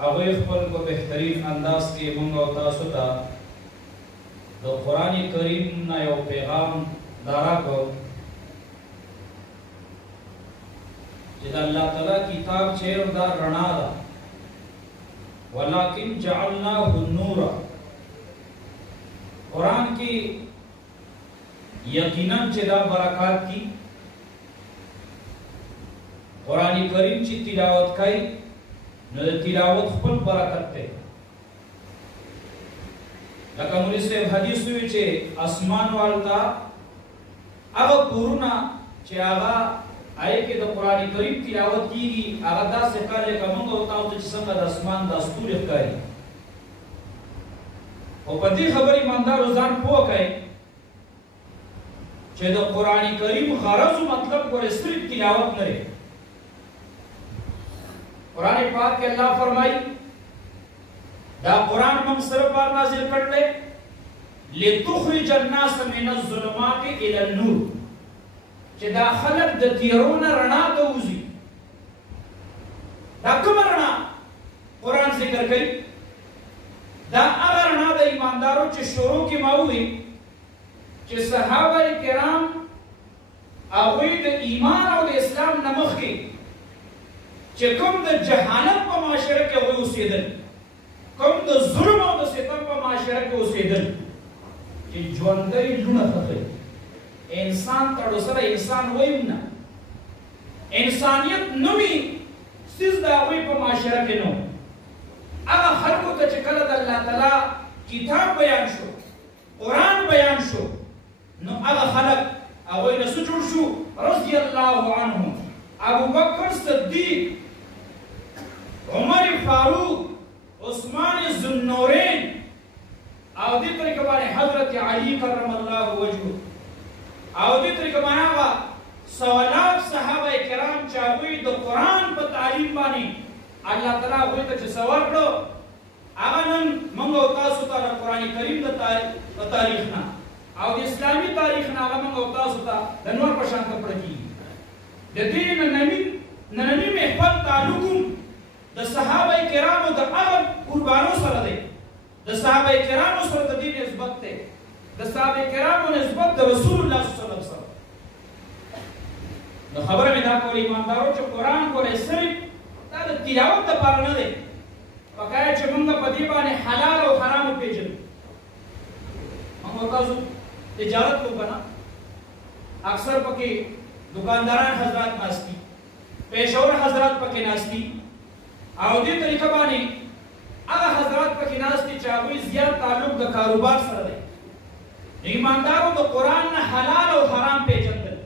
هغوی خپل په بهترین انداز کې موږ او تاسو ته د قرآن کریم نه یو پیغام راکړ چې د الله تعالی کتاب چې دا رڼا ده ولکن جعلناه نورا قرآن کې یقینا چې دا برکات دي قرآن کریم چې تلاوت کوي نو د تلاوت خپل برکت دی لکه مولوی صاحب حدیث وی چې اسمان والتا هغه کورونه چې هغه آئے کې د قرآن کریم تلاوت کیږي هغه داسې کار لکه موږ او تاسو چې څنګه د اسمان د ستوري ښکاري او په دې خبرې ایماندارو ځان پوه کړئ چې د قرآن کریم غرض او مطلب ګوره صرف تلاوت نه دی قرآن پاک کې الله فرمایي دا قرآن موږ سره پاک نازل کړل لتخرج الناس من الظلمات الى النور چې دا خلق د تیرونه رڼا ته وځي دا کومه رڼا قرآن ذکر کوي دا هغه رڼا د ایماندارو چې شروع کې ما وویل چې صحابه کرام هغوی د ایمان او د اسلام نه مخکې چې کوم د جهالت په معاشره کې هغوی اوسېدل کوم د ظلم او د ستم په معاشره کې اوسېدل چې ژوندی لونه ښخوي انسان تړو سره انسان ویم نه انسانیت نومي څیز د هغوی په معاشره کې نو هغه خلکو ته چې کله د الله تعالی کتاب بیان شو قرآن بیان شو نو هغه خلک هغوی نه څه جوړ شو رضی الله عنهم ابوبکر صدیق عمر فاروق عثمان ذوالنورین او دې طریقه باندې حضرت علی کرم الله وجهه او دې طریقه باندې هغه سوالات صحابه کرام چې هغوی د قرآن په تعلیم باندې الله تعالی هغوی ته چې سوال کړو هغه نن موږ او تاسو ته د قرآن کریم د تاریخ نه او د اسلامي تاریخ نه هغه موږ او تاسو ته د نور په شان ته پړه کېږي د دې ننني محفل تعلق د صحابه کرامو د هغه قربانو سره دی د صحابه کرامو سره د دې نسبت دی د صحابه کرامو نسبت د رسول الله صلی الله علیه وسلم نو خبره مې دا کوله ایماندارو چې قرآن ګوره صرف دا د تلاوت دپاره نه دی پکار چې موږ په دې باندې حلال او حرام وپېژنو موږ تاسو تجارت کوو که نه اکثر پکې دکانداران حضرات ناست دي پیشور حضرات پکې ناست دي او دې طریقه باندې هغه حضرات پکې ناست دي چې هغوی زیات تعلق د کاروبار سره دی ایماندارو د قرآن نه حلال او حرام پېژندل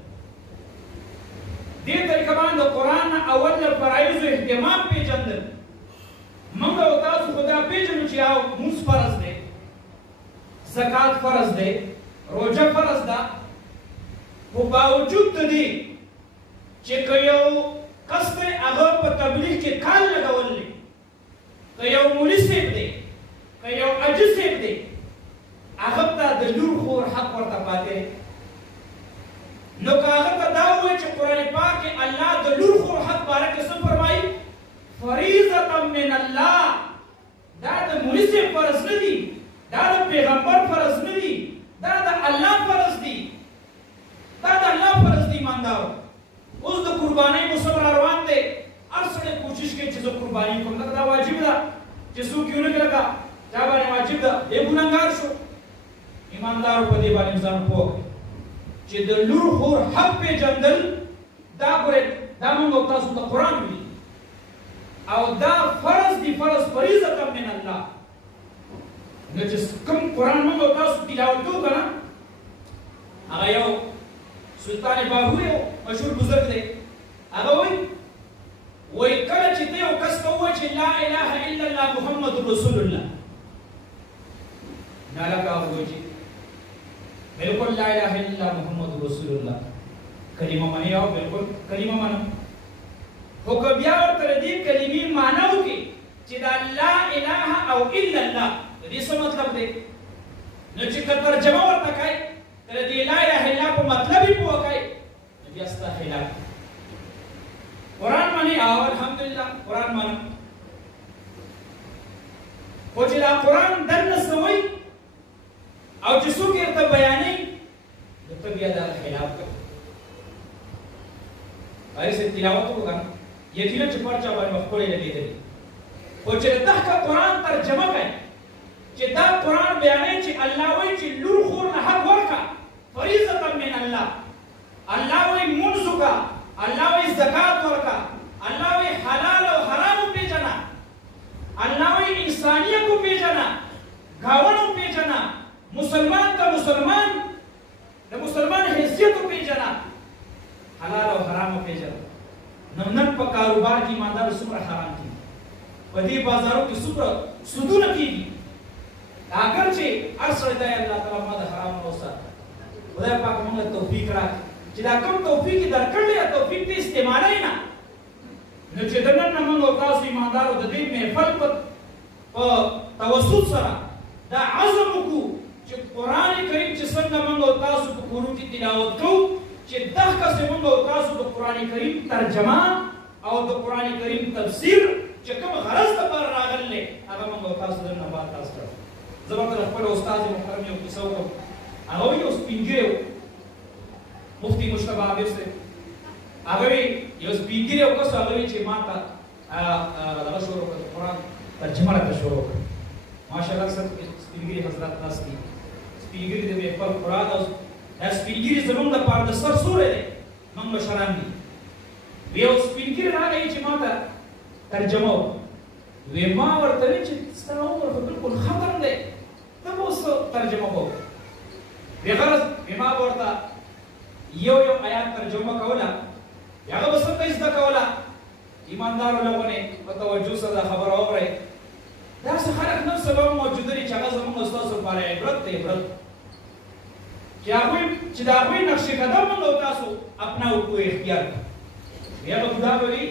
دې طریقه باندې د قرآن نه اول له فرایضو اهتمام پېژندل موږ او تاسو خو دا پېژنو چې یو مونځ فرض دی زکات فرض دی روژه فرض ده خو باوجود د دې چې که یو کس دی هغه په تبلیغ کې کال لګول دی که یو مولي صاحب دی که یو حاجي صاحب دی هغه ته د لور خور حق ورته پاتې نو که هغه ته دا ووایي چې قرآن پاک کې الله د لور خور حق باره کې څه فرمایي فریضة من الله دا د مولي صاحب فرض نه دي دا د پیغمبر فرض نه دي دا د الله فرض دي دا د الله فرض دي ایماندارو اوس د قربانۍ موسم را روان دی هر سړی کوشش کوي چې زه قرباني کوم دا واجب ده چې څوک یې ونه کړه چا باندې واجب ده دی ګنهګار شو ایماندارو په دې باندې ځان پوه کړئ چې د لور خور حق پېژندل دا ګورئ دا موږ او تاسو ته قرآن ویلي او دا فرض دی فرض فریضة من الله نو چې کوم قرآن موږ او تاسو تلاوت کوو که نه هغه یو سلطان باهو یو مشهور بزرګ دی هغه وایي کله چې ته یو کس ته ووایي چې لا اله الا الله محمد رسول الله نه لکه هغه وایي چې بالکل لا اله الا الله محمد رسول الله کلمه منې او بالکل کلمه منم خو که بیا ورته د دې کلمې معنا وکړي چې دا لا اله او الا الله د دې څه مطلب دی نو چې که ترجمه ورته کوي که د دې لا اله الا الله په مطلب یې پوه کوي نو بیا ستا خلاف قرآن منې او الحمدلله قرآن منم خو چې دا قرآن دننه څه وایي او چې څوک یې ورته بیانوي نو ته بیا د هغه خلاف کوې. هغې سره تلاوت وکړه یقینا چې پر چا باندې به ښکلې لګېدلي، خو چې د دغه قرآن ترجمه کوي چې دا قرآن بیانوي چې الله وایي چې لور خور نه حق ورکړه فریضة من الله. الله وایي لمونځ وکړه، الله وایي زکات ورکړه، الله وایي حلال او حرام وپېژنه، الله وایي انسانیت وپېژنه، ګاونډ وپېژنه، مسلمان ته مسلمان د مسلمان حیثیت وپېژنه، حلال او حرام وپېژنه. نن په کاروبار کې ایماندار څومره حرام کېږي، په دې بازارو کې څومره سودونه کېږي. اگر چې هر سړی دی الله تعالی ما د حرام نه وساته، خدای پاک موږ ته توفیق راکړي چې دا کوم توفیق یې درکړلی دی توفیق دې استعمالوي نه. نو چې د نن نه موږ او تاسو ایماندارو د دې محفل په توسط سره دا عزم وکړو چې قرآن کریم چې څنګه موږ او تاسو په کورو کې تلاوت کوو چې دغسې موږ او تاسو د قرآن کریم ترجمه او د قرآن کریم تفسیر چې کوم غرض دپاره راغلی دی هغه موږ او تاسو نن نه بعد تاسو کړو. زه به د خپل استاد محترم یو کیسه وکړم. هغه وایي یو سپین ږیری و مفتي مشتبه عابد صاحب، هغه وایي یو سپین ږیری و کس هغه وایي چې ما ته دغه شروع کړه قرآن ترجمه راته شروع کړه. ماشاءالله اکثر سپین ږیري حضرات ناست دي، سپین ږیري د محفل قرآن او دا سپین ږیري زموږ دپاره د سر سوری دی، موږ مشران دي. یو سپین ږیری راغی چې ما ته ترجمه وکړه. وی ما ورته ویل چې ستا عمر خو بلکل ختم دی، ته به اوس ترجمه وکړه. بې غرض ما به ورته یو آیات ترجمه کوله، هغه به څنګه زده کوله. ایماندارو لغونې په توجه سره دا خبره واورئ. داسې خلک نن سبا موجوده دي چې هغه زموږ ستاسو لپاره عبرت دی، عبرت چې د هغوی نقش قدم موږ او تاسو اپناو کو اختیار کړو. بیا به خدا به وي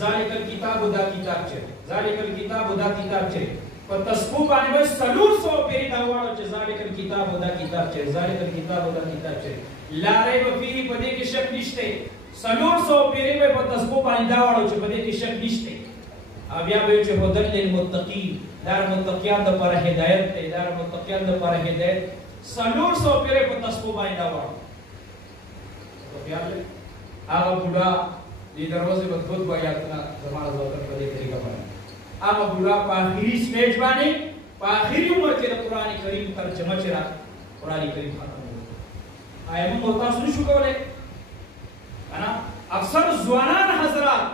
ذالک الکتاب دا کتاب چې ذالک الکتاب دا کتاب چې په تسبو باندې به 400 پیری دا واړو چې ذالک الکتاب دا کتاب چې ذالک الکتاب دا کتاب چې لا ریب فیه په دې کې شک نشته. 400 پیری به په تسبو باندې دا واړو چې په دې کې شک نشته. بیا به چې هدل للمتقین دا متقیان لپاره هدایت دی، دا متقیان لپاره هدایت. 400 پیری په تسبو باندې دا واړو. بیا هغه بوډا دې دروازې په دوه آیاتونه زماره زوتر په دې طریقه باندې هغه بوډا په آخري سټیج باندې په آخري عمر کې د قرآن کریم ترجمه چې را قرآن کریم ختم وکړو. آیا موږ تاسو نشو کولی؟ اکثر ځوانان حضرات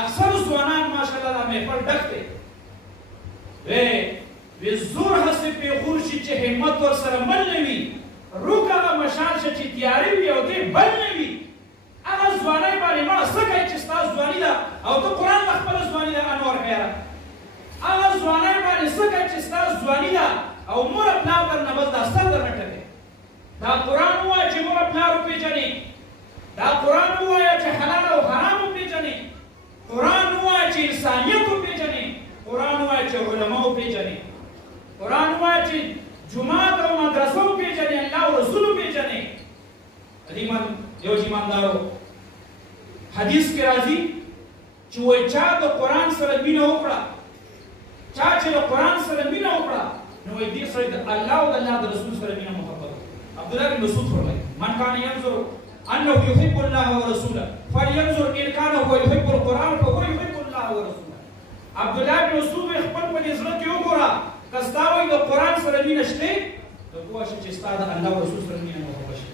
اکثر ځوانان ماشاءالله دا محفل ډک دی. وی زور هسې پېغور شي چې همت ورسره مل نه وي، روک هغه مشال شه چې تیارې وي او دې بل نه وي. هغه ځوانۍ باندې مړه څه کوي چې ستا ځواني ده او ته قرآن په خپله ځواني ده انور خیره. هغه ځوانۍ باندې څه کوي چې ستا ځواني ده او مور پلار درنه بس دا سر درنه ټکوي. دا قرآن ووایه چې مور پلار وپېژنې، دا قرآن ووایه چې حلال او حرام وپېژنې، قرآن ووایه چې انسانیت وپېژنې، قرآن ووایه چې علما وپېژنې، قرآن ووایه چې جومات او مدرسه وپېژنې، الله او رسول وپېژنې. یو ایماندارو حدیث کې راځي چې وایي چا د قرآن سره مینه وکړه، چا چې د قرآن سره مینه وکړه نو وایي دې سړی د الله او د الله د رسول سره مینه محبت وکړه. عبدالله بن مسعود فرمایي من کان ینظر انه یحب الله ورسوله فلینظر ان کان هو یحب القرآن فهو یحب الله ورسوله. عبدالله بن مسعود خپل په دې زړه کې وګوره که ستا وایي د قرآن سره مینه شته نو پوه شه چې ستا د الله او رسول سره مینه محبت شته.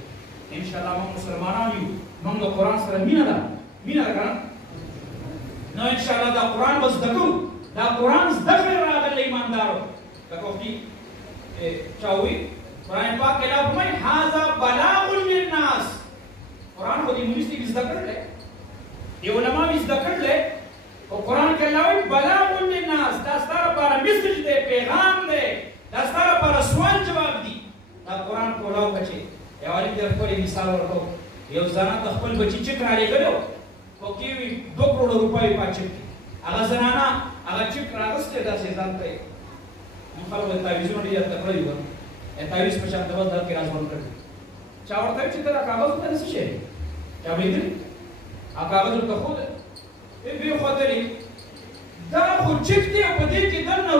انشاءالله موږ مسلمانان یو، موږ د قرآن سره مینه ده، مینه ده که نه؟ نو انشاءالله دا قرآن به زده کوو. دا قرآن زده کړی راغلی ایماندارو. لکه وختي چا ووایي قرآن پاک کې الله فرمایي هذا بلاغ للناس. قرآن خو دې مونږ کې زده کړلی، دې علما مې زده کړلی، خو قرآن کې الله وایي بلاغ للناس. دا ستا لپاره میسج دی، پیغام دی، دا ستا لپاره سوال جواب دی. دا قرآن کولاو بچې یو عالم در خپل مثال ورکوم. یو زنانه د خپل بچي چک رالیږلی و، خو کې وي 2 کروړه روپۍ په چک کې. هغه زنانه هغه چک راغستی داسې ځان ته یې نو خلکو د تعویضونه ډېر یاد کړی وو، تعویض په شان د بس دل کې راځوړ کړي. چا ورته ویل چې ته دا کاغذ ورته څه شی دی؟ چا به لیدلي هغه کاغذ ورته ښودل، ویې خودلې دا خو چک دی او په دې کې دننه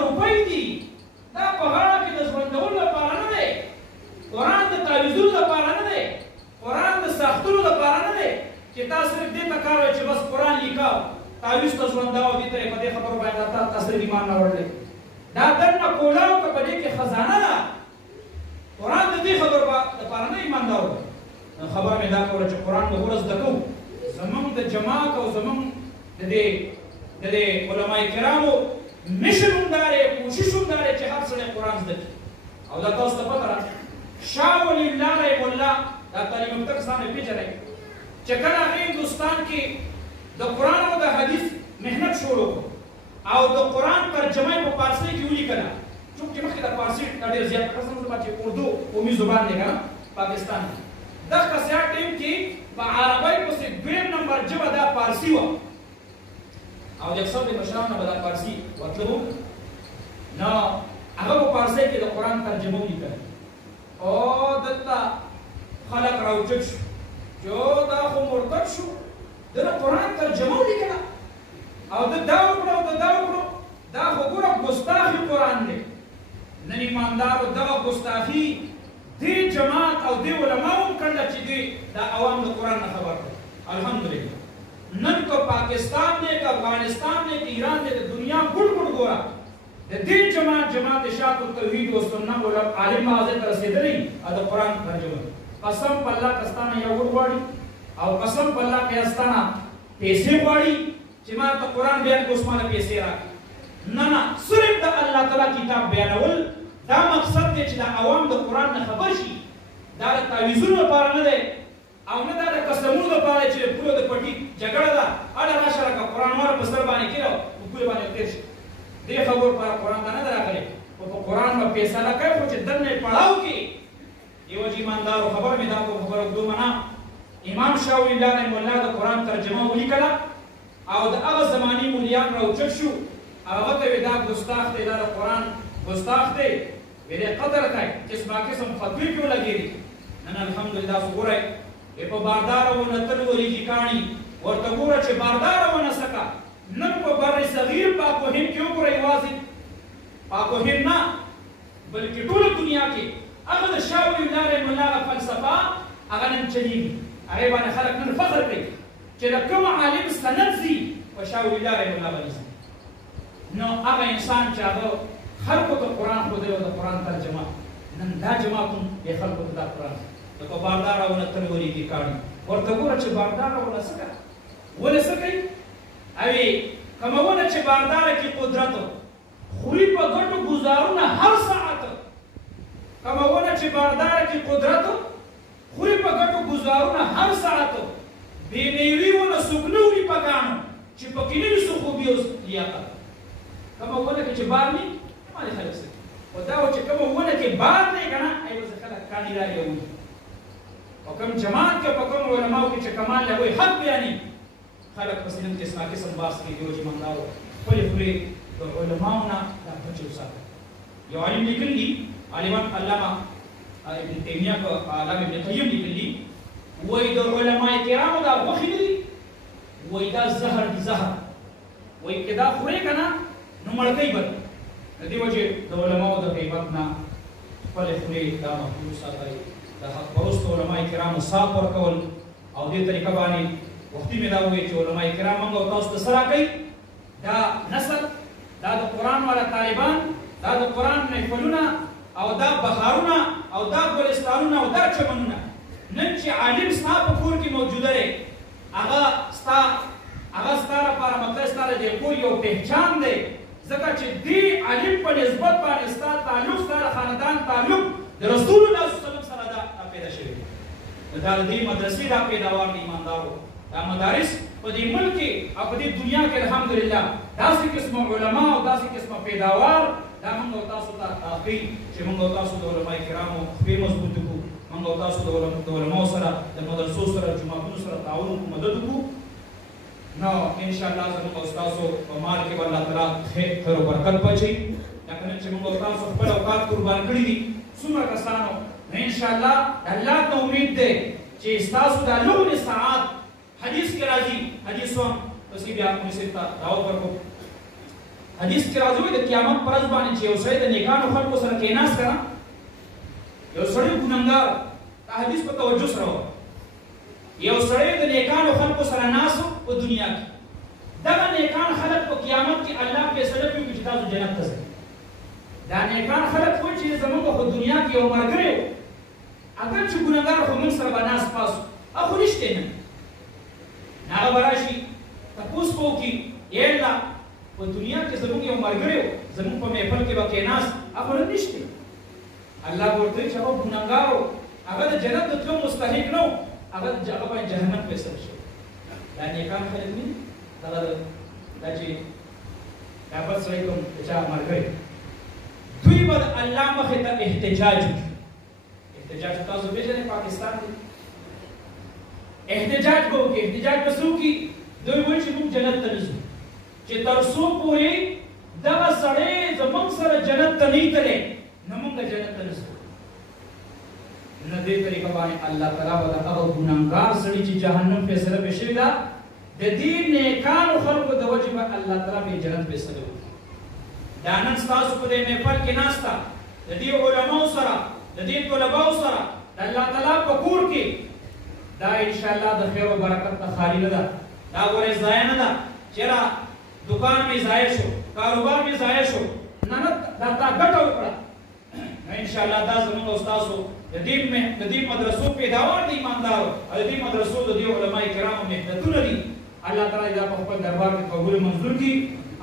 چې تاسو صرف دې ته کار وایي چې بس قرآن لیکاو تعویض ته ژونداو دې ته یې په دې خبرو باندې تاسو ایمان نه وړلی دا دننه کولاو که په دې کې خزانه ده قرآن د دې خبرو دپاره نه ایماندار دی خبره مې دا کوله چې قرآن به ورځ زده کوو زموږ د جماعت او زموږ د دې علماء کرامو مشن هم دا دی کوشش هم دا دی چې هر سړی قرآن زده کړي او دا تاسو ته پته ده شاه ولی الله رحم الله دا تعلیم یافته کسان یې پېژنئ چې کله هغې هندوستان کې د قرآن او د حدیث محنت شروع کړو او د قرآن ترجمه یې په فارسي کې ولیکله چونکې مخکې د فارسي دا ډېر زیات قسم زما چې اردو قومي زبان دی که نه پاکستان کې دغه سیاق ټیم کې په عربۍ پسې دویم نمبر ژبه دا فارسي وه او د اکثر د مشرانو نه به دا فارسي ورتلو نو هغه په فارسۍ کې د قرآن ترجمه ولیکله او دلته خلک راوچت شو چې دا خو مرتد شو ده د قرآن ترجمه ولیکله او ده دا وکړو او ده دا وکړو دا خو ګوره ګستاخي قرآن دی نن ایماندارو دغه ګستاخي دې جماعت او دې علماو هم کړله چې دوی دا عوام د قرآن نه خبر کړل الحمدلله نن که پاکستان دی که افغانستان دی که ایران دی د دنیا ګوټ ګوټ ګوره د دې جماعت اشاعت التوحید و سنت عالم حاضر ته رسېدلی او د قرآن ترجمه قسم په الله که ستا نه یو ګوټ غواړي او قسم په الله که ستا نه پیسې غواړي چې ما ته قرآن بیان کړو اوس ماله پیسې راکړي نه نه صرف د الله تعالی کتاب بیانول دا مقصد دی چې د عوام د قرآن نه خبر شي دا د تعویضونو لپاره نه دی او نه دا د قسمونو لپاره چې پوره د پټي جګړه ده اړه راشه لکه قرآن واره په سر باندې کېږه په پولې باندې تېر شي دې خبرو لپاره قرآن ته نه ده راغلی خو په قرآن به فیصله کوي خو چې دننه یې پړاو کړي یو چې ایماندارو خبر مې دا په خبره اوږدو نه امام شاه ولی الله رحمه الله د قرآن ترجمه ولیکله او د هغه زماني مولیان راوچت شو هغه ته وې دا ګستاخ دی دا د قرآن ګستاخ دی وې دې قدر کوي قسما قسم فتوی پې ولګېدي نن الحمدلله تاسو ګورئ په بارداره ونتلو وریجې کاڼي ورته ګوره چې بارداره ونه سکه نن په بر صغیر پاک و هند کې وګوره یوازې پاک و هند نه بلکې ټوله دنیا کې هغه د شاه ولی الله رحمه الله فلسفه هغه نن چلېږي هغې باندې خلک نن فخر کوي چې د کوم عالم سند ځي په شاه ولی الله رحمه الله باندې ځي نو هغه انسان چې هغه خلکو ته قرآن ښودلی او د قرآن ترجمه نن دا جماعت هم بې خلکو ته دا قرآن په بارداره ونتلو وریجې کاڼي ورته ګوره چې بارداره ونه څه کوي ونه څه کوي اوی کومه ونه چې بارداره کې قدرت خوري په ګټو ګزارونه هر ساعت کومه ونه چې بارداره کې قدرت خوري په ګټو ګزارونه هر ساعت بې میوې ونه څوک نه وړي په ګاڼو چې پکې نه وي څه خوبي او لیاقت کومه ونه کې چې بار نه مالې خلک څه او دا و چې کومه ونه کې بار نه که نه ایوازې خلک کاڼي راغلي او کوم جماعت کې په کوم علماو کې چې کمال له وایي حق بیانوي خلک پسې نن قسما قسم باس کوي یو چې مندارو خپلې خولې د علماو نه دا بچې وساته یو عالم لیکلي دي عالمان علامه ابن تیمیه په علامه ابن قیم لیکلي وایي د علماء کرامو دا غوښې نه دي وایي دا زهر دي زهر وایي که دا خورې که نه نو مړکۍ به د دې وجې د علماو د غیبت نه خپلې خولې دا محفوظ وساتئ د حق پرستو علماء کرامو صاف ورکول او دې طریقه باندې وختي مې دا وویل چې علماء کرام موږ او تاسو ته څه راکوي دا نسل دا د قرآن والا طالبان دا د قرآن محفلونه او دا بهارونه او دا ګلستانونه او دا چمنونه نن چې عالم ستا په کور کې موجوده دی هغه ستا لپاره مطلب ستا د دې کور یو پهچان دی ځکه چې دې عالم په نسبت باندې ستا تعلق ستا د خاندان تعلق د رسول الله صلی الله علیه وسلم سره دا پیدا شوی دی دا د دې مدرسې دا پیداوار د ایماندارو دا مدارس په دې ملک کې او په دې دنیا کې الحمدلله داسې قسمه علما او داسې قسمه پیداوار دا موږ او تاسو ته راښیي چې موږ او تاسو د علماء کرامو خپې مضبوط کړو موږ او تاسو د علماو سره د مدرسو سره جوماتونو سره تعاون وکړو مدد وکړو نو انشاءالله زموږ او ستاسو په مال کې به الله تعالی خیر او برکت واچوي لکه نن چې موږ او تاسو خپل اوقات قربان کړي دي څومره کسانو نو انشاءالله الله ته امید دی چې ستاسو دا لغن ساعات حدیث کې راځي حدیث هم پسې بیا موږ ته دعوت ورکړو حدیث کې راځي د قیامت پر ورځ باندې چې یو سړی د نیکانو خلکو سره کېناست که نه یو سړی ګنهګار دا حدیث په توجه سره وایه یو سړی د نیکانو خلکو سره ناسو په دنیا کې دغه نیکان خلک په قیامت کې الله فیصله کوي چې تاسو جنت ته ځئ دا نیکان خلک وایي چې زموږ په دنیا کې یو ملګری و اگر چې ګناهګار خو موږ سره به ناست پاس و خو رښتې نه هغه به راشي تپوس به وکړي ای الله په دنیا کې زموږ یو ملګری و زموږ په محفل کې به کېناست هغه نن نشته الله به ورته وایي چې هغه ګناهګار و هغه د جنت د تلو مستحق نه و هغه باندې جهنم فیصله شوی دا نیکان خلک نه دغه دا چې دا بل سړی کوم د چا ملګری دوی به د الله مخې ته احتجاج وکړي احتجاج تاسو پېژنئ پاکستان کې احتجاج به وکړي احتجاج به څه وکړي دوی وایي چې موږ جنت ته نه ځو چې تر څو پورې دغه سړی زموږ سره جنت ته نه وي تللی نو موږ جنت ته نه ځو نو دې طریقه باندې الله تعالی به د هغه ګناهګار سړي چې جهنم فیصله پرې شوې ده د دې نیکانو خلکو د وجې به الله تعالی به جنت فیصله وکړي دا نن ستاسو په دې محفل کې ناسته د دې علماو سره د دې طلباو سره د الله تعالی په کور کې دا انشاءالله د خیر او برکت نه خالي نه ده دا ګورې ضایع نه ده چېرې دکان مې ضایع شو کاروبار مې ضایع شو نه نه دا تا ګټه وکړه نو انشاءالله دا زموږ او ستاسو د دې مدرسو پیداوار د ایماندارو او د دې مدرسو د دې علماء کرامو محنتونه دي الله تعالی دا په خپل دربار کې قبول منظور کړي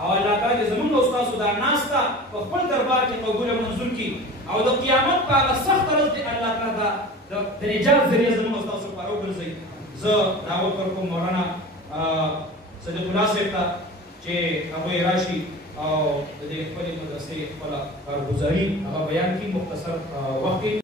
او الله تعالی زموږ او ستاسو دا ناسته په خپل دربار کې قبول منظور کړي او د قیامت په هغه سخت ورځ کې الله تعالی د نجات ذریعه زموږ او ستاسو لپاره وګرځوي زه دعوت ورکوم مولانا صدیق الله صاحب ته چې هغوی راشي او د دې خپلې مدرسې خپله کارګزاري هغه بیان کړي مختصر وخت کې